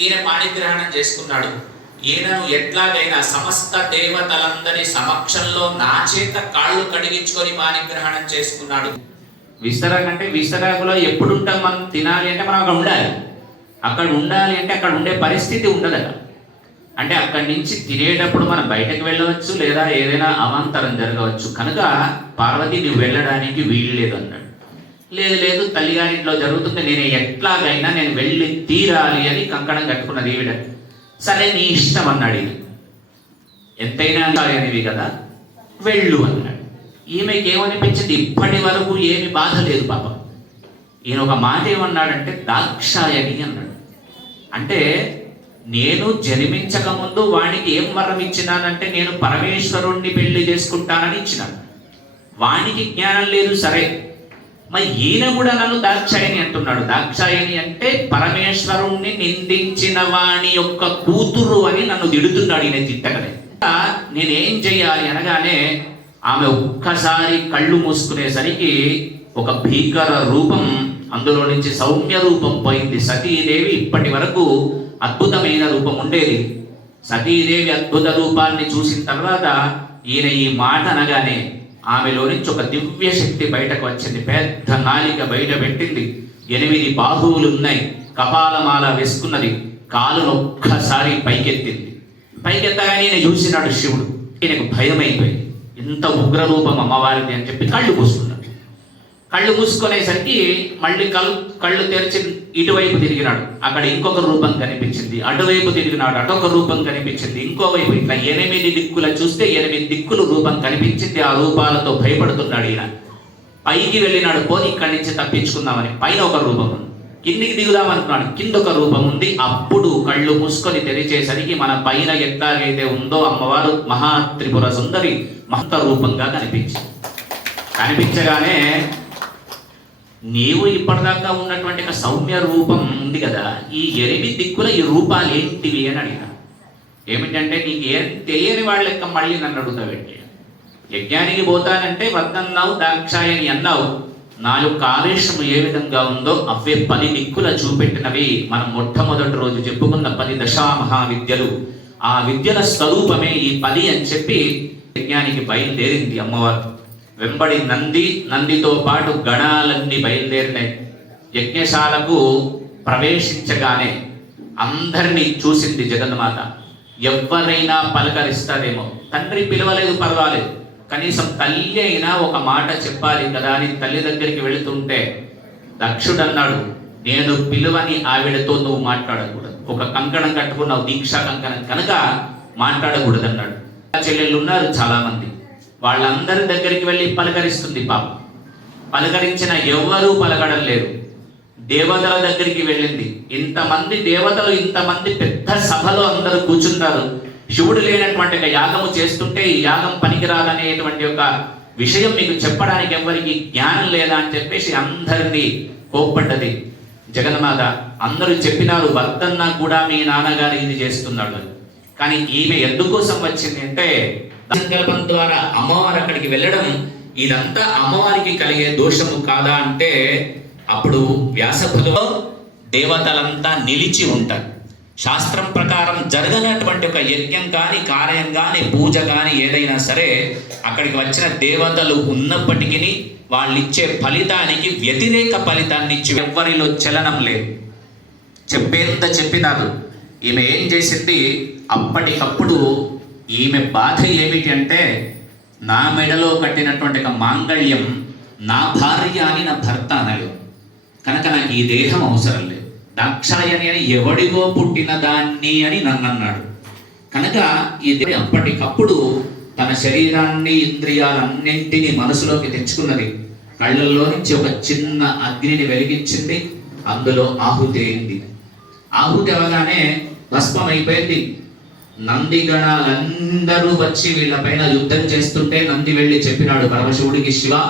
ఈయన పాణిగ్రహణం చేసుకున్నాడు. ఈయనను ఎట్లాగైనా సమస్త దేవతలందరి సమక్షంలో నా చేత కాళ్ళు కడిగించుకొని పాణిగ్రహణం చేసుకున్నాడు. విసరగ అంటే విస్తరాకులో ఎప్పుడు ఉంటాం మనం? తినాలి అంటే మనం అక్కడ ఉండాలి. అక్కడ ఉండాలి అంటే అక్కడ ఉండే పరిస్థితి ఉండదట. అంటే అక్కడి నుంచి తినేటప్పుడు మనం బయటకు వెళ్ళవచ్చు లేదా ఏదైనా అవాంతరం జరగవచ్చు. కనుక పార్వతి నువ్వు వెళ్ళడానికి వీలు లేదు అన్నాడు. లేదు లేదు తల్లిగారింట్లో జరుగుతుంది. నేను ఎట్లాగైనా నేను వెళ్ళి తీరాలి అని కంకణం కట్టుకున్నది ఈవిడ సరే నీ ఇష్టం అన్నాడు ఇది ఎంతైనా అనేవి కదా. వెళ్ళు అన్నాడు. ఈమెకి ఏమనిపించింది ఇప్పటి వరకు ఏమి బాధ లేదు పాపం. ఈయన ఒక మాట ఏమన్నాడంటే దాక్షాయని అన్నాడు. అంటే నేను జన్మించక ముందు వానికి ఏం వరం ఇచ్చినానంటే నేను పరమేశ్వరుణ్ణి పెళ్ళి చేసుకుంటానని ఇచ్చినాను. వానికి జ్ఞానం లేదు సరే. మరి ఈయన కూడా నన్ను దాక్షాయని అంటున్నాడు. దాక్షాయని అంటే పరమేశ్వరుణ్ణి నిందించిన వాణి యొక్క కూతురు అని నన్ను తిడుతున్నాడు ఈయన తిట్టగలే నేనేం చేయాలి అనగానే ఆమె ఒక్కసారి కళ్ళు మూసుకునేసరికి ఒక భీకర రూపం అందులో నుంచి సౌమ్య రూపం పోయింది. సతీదేవి ఇప్పటి వరకు అద్భుతమైన రూపం ఉండేది. సతీదేవి అద్భుత రూపాన్ని చూసిన తర్వాత ఈయన ఈ మాట అనగానే ఆమెలో నుంచి ఒక దివ్య శక్తి బయటకు వచ్చింది. పెద్ద నాలిక బయట పెట్టింది. ఎనిమిది బాహువులు ఉన్నాయి కపాలమాల వేసుకున్నది. కాలును ఒక్కసారి పైకెత్తింది. పైకెత్తగానే ఈయన చూసినాడు శివుడు. ఈయనకు భయం అయిపోయింది ఇంత ఉగ్రరూపం అమ్మవారిది అని చెప్పి కళ్ళు మూసుకున్నాడు. కళ్ళు మూసుకునేసరికి మళ్ళీ కళ్ళు కళ్ళు తెరిచి ఇటువైపు తిరిగినాడు. అక్కడ ఇంకొక రూపం కనిపించింది. అటువైపు తిరిగినాడు. అటొక రూపం కనిపించింది. ఇంకోవైపు ఇట్లా ఎనిమిది దిక్కుల చూస్తే ఎనిమిది దిక్కులు రూపం కనిపించింది. ఆ రూపాలతో భయపడుతున్నాడు ఈయన. పైకి వెళ్ళినాడు. పోని ఇక్కడి నుంచి తప్పించుకుందామని. పైన ఒక రూపం ఉంది. కిందికి దిగుదామనుకున్నాడు. కింద ఒక రూపం ఉంది. అప్పుడు కళ్ళు మూసుకొని తెరిచేసరికి మన పైన ఎట్లాగైతే ఉందో అమ్మవారు మహా త్రిపుర సుందరి మహత్త రూపంగా కనిపించింది. కనిపించగానే నీవు ఇప్పటిదాకా ఉన్నటువంటి ఒక సౌమ్య రూపం ఉంది కదా ఈ ఎనిమిది దిక్కుల ఈ రూపాలు ఏంటివి అని అడిగా ఏమిటంటే నీకు ఏం తెలియని వాళ్ళ లెక్క మళ్ళీ నన్ను అడుగుతావండి యజ్ఞానికి పోతానంటే వద్దన్నావు దాక్షాయని అన్నావు. నాలుగు యొక్క ఏ విధంగా ఉందో అవే పది దిక్కుల చూపెట్టినవి. మనం మొట్టమొదటి రోజు చెప్పుకున్న పది దశా విద్యలు ఆ విద్యల స్వరూపమే ఈ పది అని చెప్పి యజ్ఞానికి బయలుదేరింది అమ్మవారు. వెంబడి నంది నందితో పాటు గణాలన్నీ బయలుదేరినాయి. యజ్ఞశాలకు ప్రవేశించగానే అందరినీ చూసింది జగన్మాత. ఎవరైనా పలకరిస్తారేమో. తండ్రి పిలవలేదు పర్వాలేదు. కనీసం తల్లి అయినా ఒక మాట చెప్పాలి కదా అని తల్లి దగ్గరికి వెళుతుంటే దక్షుడు అన్నాడు నేను పిలువని ఆవిడతో నువ్వు మాట్లాడకూడదు. ఒక కంకణం కట్టుకున్నావు దీక్షా కంకణం. కనుక మాట్లాడకూడదు అన్నాడు చెల్లెళ్ళు ఉన్నారు చాలా మంది వాళ్ళందరి దగ్గరికి వెళ్ళి పలకరిస్తుంది పాప. పలకరించిన ఎవ్వరూ పలకడం లేరు దేవతల దగ్గరికి వెళ్ళింది. ఇంతమంది దేవతలు ఇంతమంది పెద్ద సభలో అందరూ కూర్చున్నారు శివుడు లేనటువంటి ఒక యాగము చేస్తుంటే ఈ యాగం పనికిరాదనేటువంటి ఒక విషయం మీకు చెప్పడానికి ఎవరికి జ్ఞానం లేదా అని చెప్పేసి అందరినీ కోప్పడ్డది. జగన్మాత అందరూ చెప్పినారు భర్తన్నా కూడా మీ నాన్నగారు ఇది చేస్తున్నాడు. కానీ ఈమె ఎందుకోసం వచ్చింది అంటే సంకల్పం ద్వారా అమ్మవారు అక్కడికి వెళ్ళడం ఇదంతా అమ్మవారికి కలిగే దోషము కాదా అంటే అప్పుడు వ్యాసభలో దేవతలంతా నిలిచి ఉంటారు. శాస్త్రం ప్రకారం జరగనటువంటి ఒక యజ్ఞం కానీ కార్యం కానీ పూజ కానీ ఏదైనా సరే అక్కడికి వచ్చిన దేవతలు ఉన్నప్పటికీ వాళ్ళు ఇచ్చే ఫలితానికి వ్యతిరేక ఫలితాన్ని ఇచ్చి ఎవ్వరిలో చలనం లేదు. చెప్పేంత చెప్పినారు. ఈమె ఏం చేసింది? అప్పటికప్పుడు ఈమె బాధ ఏమిటి అంటే నా మెడలో కట్టినటువంటి ఒక మాంగళ్యం నా భార్య అని నా భర్త అనలేదు కనుక నాకు ఈ దేహం అవసరం లేదు. దాక్షాయని అని ఎవడిగో పుట్టిన దాన్ని అని నన్ను అన్నాడు. కనుక ఇది అప్పటికప్పుడు తన శరీరాన్ని ఇంద్రియాలన్నింటినీ మనసులోకి తెచ్చుకున్నది. కళ్ళల్లో నుంచి ఒక చిన్న అగ్నిని వెలిగించింది. అందులో ఆహుతి అయింది. ఆహుతి అవగానే భస్మం అయిపోయింది నంది గణాలందరూ వచ్చి వీళ్ళపైన యుద్ధం చేస్తుంటే నంది వెళ్ళి చెప్పినాడు పరమశివుడికి శివ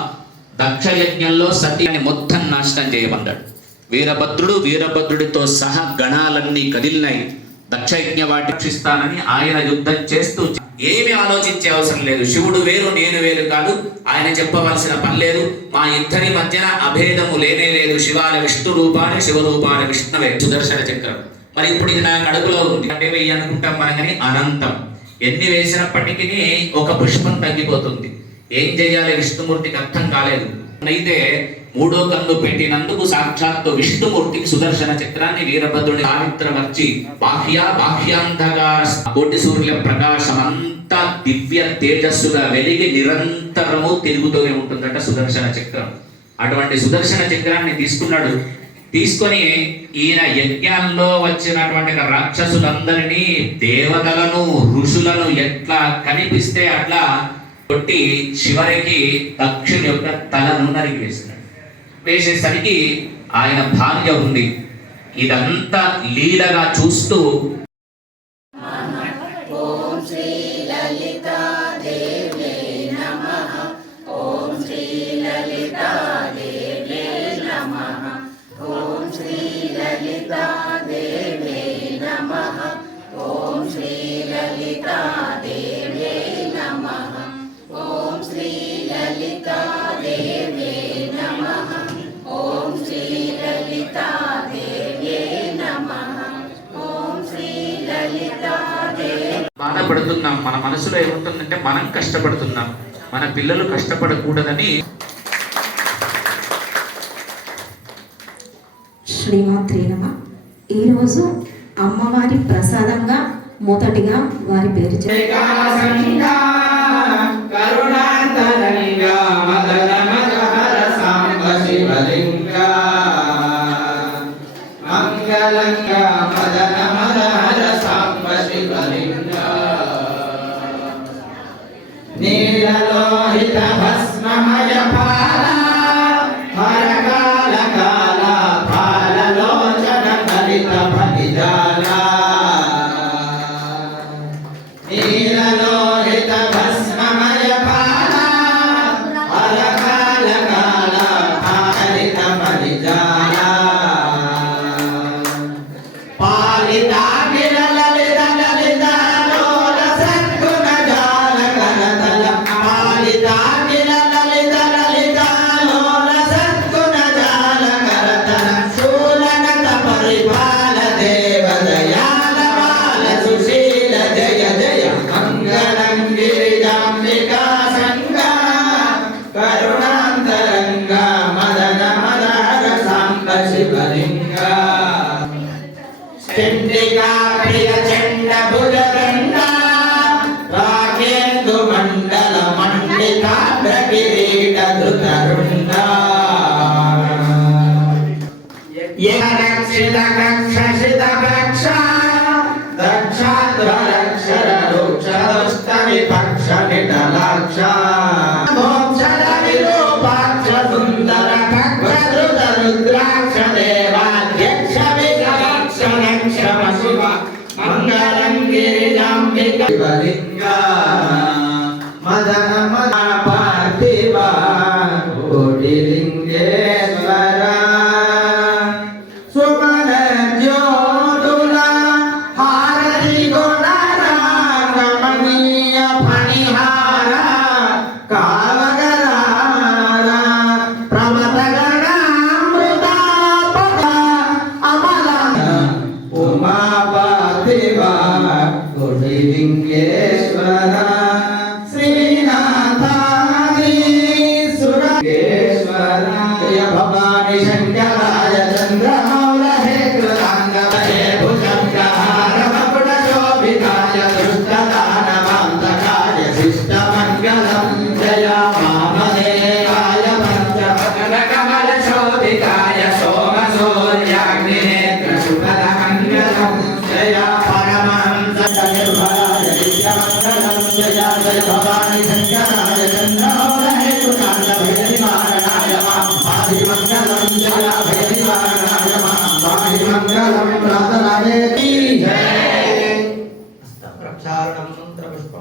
దక్ష యజ్ఞంలో సత్యాన్ని మొత్తం నాశనం చేయమన్నాడు. వీరభద్రుడు వీరభద్రుడితో సహా గణాలన్నీ కదిలినాయి. దక్షయజ్ఞ వాటి రక్షిస్తానని ఆయన యుద్ధం చేస్తూ ఏమి ఆలోచించే అవసరం లేదు. శివుడు వేరు నేను వేరు కాదు. ఆయన చెప్పవలసిన పని లేదు. మా ఇద్దరి మధ్యన అభేదము లేనే లేదు. శివాల విష్ణు రూపాన్ని శివరూపాన్ని విష్ణువే. సుదర్శన చక్రం. మరి ఇప్పుడు ఇది నా కడుపులో ఉంది. అంటే వెయ్యి అనుకుంటాం మనం కానీ అనంతం. ఎన్ని వేసినప్పటికీ ఒక పుష్పం తగ్గిపోతుంది. ఏం చేయాలి విష్ణుమూర్తికి అర్థం కాలేదు. అయితే మూడో కన్ను పెట్టినందుకు సాక్షాత్తు విష్ణుమూర్తికి సుదర్శన చిత్రాన్ని వీరభద్రుడి చారిత్రమర్చి బాహ్య బాహ్యాంధకార కోటి సూర్యుల ప్రకాశం అంతా దివ్య తేజస్సుగా వెలిగి నిరంతరము తిరుగుతూనే ఉంటుందట సుదర్శన చక్రం అటువంటి సుదర్శన చక్రాన్ని తీసుకున్నాడు తీసుకొని ఈయన యజ్ఞాల్లో వచ్చినటువంటి రాక్షసులందరినీ దేవతలను ఋషులను ఎట్లా కనిపిస్తే అట్లా కొట్టి చివరికి దక్షుని యొక్క తలను నరికి వేసినాడు వేసేసరికి ఆయన భార్య ఉంది ఇదంతా లీలగా చూస్తూ బాధపడుతున్నాం మన మనసులో ఏముంటుందంటే మనం కష్టపడుతున్నాం. మన పిల్లలు కష్టపడకూడదని శ్రీమాత్రే నమ. ఈరోజు అమ్మవారి ప్రసాదంగా మొదటిగా వారి పేరు చెప్ Empire. రక్షిత కక్షిత కక్ష దక్షాధ్వరక్షర రుక్ష విపక్ష నిటలాక్ష మోక్షద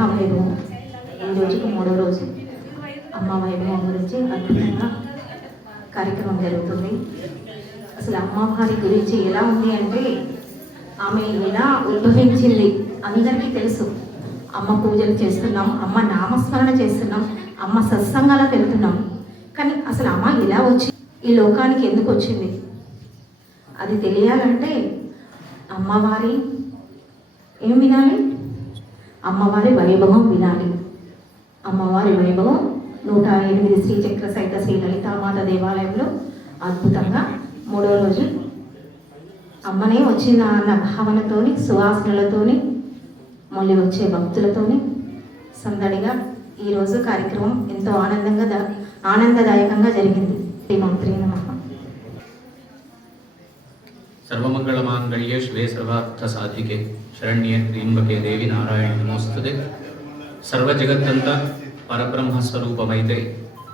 లలిత వైభవం ఈ రోజుకి మూడో రోజు. అమ్మ వైభవం గురించి అద్భుతంగా కార్యక్రమం జరుగుతుంది. అసలు అమ్మవారి గురించి ఎలా ఉంది అంటే ఆమె ఎలా ఉద్భవించింది అందరికీ తెలుసు. అమ్మ పూజలు చేస్తున్నాం అమ్మ నామస్మరణ చేస్తున్నాం అమ్మ సత్సంగాలకు వెళ్తున్నాం కానీ అసలు అమ్మ ఎలా వచ్చి ఈ లోకానికి ఎందుకు వచ్చింది? అది తెలియాలంటే అమ్మవారి ఏం వినాలి? అమ్మవారి వైభవం వినాలి. అమ్మవారి వైభవం నూట ఎనిమిది శ్రీచక్ర సహిత శ్రీ లలితామాత దేవాలయంలో అద్భుతంగా మూడో రోజు అమ్మనే వచ్చిన అన్న భావనతోని సువాసనలతోని మళ్ళీ వచ్చే భక్తులతోని సందడిగా ఈరోజు కార్యక్రమం ఎంతో ఆనందంగా ఆనందదాయకంగా జరిగింది. శ్రీమంత్రి నమః. సర్వమంగళమాంగళ్యే శివే సర్వార్థ సాధికే శరణ్య త్ర్యంబకే దేవి నారాయణ నమోస్తుతే. సర్వజగత్తంతా పరబ్రహ్మ స్వరూపమైతే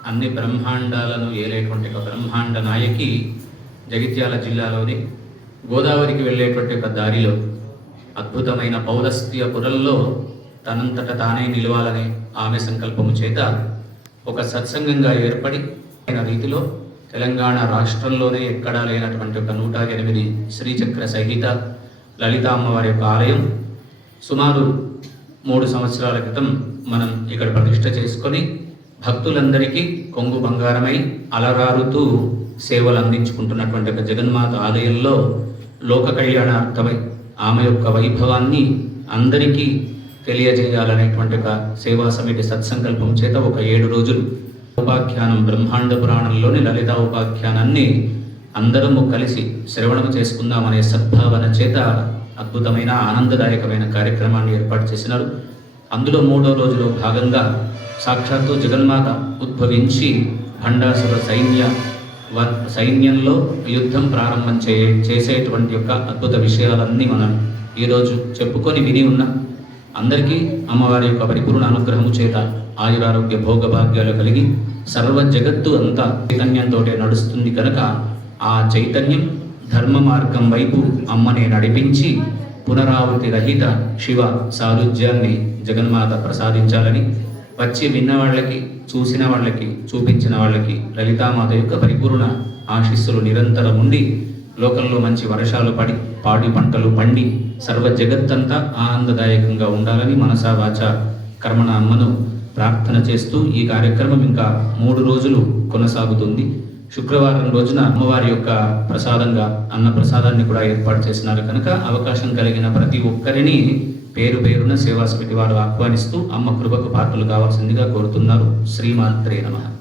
అన్ని బ్రహ్మాండాలను ఏలేటువంటి ఒక బ్రహ్మాండ నాయకి జగిత్యాల జిల్లాలోని గోదావరికి వెళ్ళేటువంటి ఒక దారిలో అద్భుతమైన పౌలస్త్యపురంలో తనంతట తానే నిలవాలనే ఆమె సంకల్పము చేత ఒక సత్సంగంగా ఏర్పడి అయిన రీతిలో తెలంగాణ రాష్ట్రంలోనే ఎక్కడా లేనటువంటి ఒక నూట ఎనిమిది శ్రీచక్ర సహిత లలిత అమ్మవారి యొక్క ఆలయం. సుమారు మూడు సంవత్సరాల క్రితం మనం ఇక్కడ ప్రతిష్ట చేసుకొని భక్తులందరికీ కొంగు బంగారమై అలరారుతూ సేవలు అందించుకుంటున్నటువంటి ఒక జగన్మాత ఆలయంలో లోక కళ్యాణార్థమై ఆమె యొక్క వైభవాన్ని అందరికీ తెలియజేయాలనేటువంటి ఒక సేవా సమితి సత్సంకల్పం చేత ఒక ఏడు రోజులు ఉపాఖ్యానం బ్రహ్మాండ పురాణంలోని లలిత ఉపాఖ్యానాన్ని అందరము కలిసి శ్రవణం చేసుకుందామనే సద్భావన చేత అద్భుతమైన ఆనందదాయకమైన కార్యక్రమాన్ని ఏర్పాటు చేసినారు. అందులో మూడో రోజులో భాగంగా సాక్షాత్తు జగన్మాత ఉద్భవించి భండాసుర సైన్య వ- సైన్యంలో యుద్ధం ప్రారంభం చే చేసేటువంటి యొక్క అద్భుత విషయాలన్నీ మనం ఈరోజు చెప్పుకొని విని ఉన్నాం. అందరికీ అమ్మవారి యొక్క పరిపూర్ణ అనుగ్రహము చేత ఆయురారోగ్య భోగభాగ్యాలు కలిగి సర్వ జగత్తు అంతా చైతన్యంతో నడుస్తుంది కనుక ఆ చైతన్యం ధర్మ మార్గం వైపు అమ్మని నడిపించి పునరావృతి రహిత శివ సారుజ్యాన్ని జగన్మాత ప్రసాదించాలని వచ్చి విన్న వాళ్ళకి చూసిన వాళ్ళకి చూపించిన వాళ్ళకి లలితామాత యొక్క పరిపూర్ణ ఆశీస్సులు నిరంతరం ఉండి లోకంలో మంచి వర్షాలు పడి పాడి పంటలు పండి సర్వ జగత్తంతా ఆనందదాయకంగా ఉండాలని మనసా వాచ. కర్మణ అమ్మను ప్రార్థన చేస్తూ ఈ కార్యక్రమం ఇంకా మూడు రోజులు కొనసాగుతుంది. శుక్రవారం రోజున అమ్మవారి యొక్క ప్రసాదంగా అన్న ప్రసాదాన్ని కూడా ఏర్పాటు చేసినారు. కనుక అవకాశం కలిగిన ప్రతి ఒక్కరిని పేరు పేరున సేవా సమితి వారు ఆహ్వానిస్తూ అమ్మ కృపకు పాత్రలు కావాల్సిందిగా కోరుతున్నారు. శ్రీమాత్రే నమః.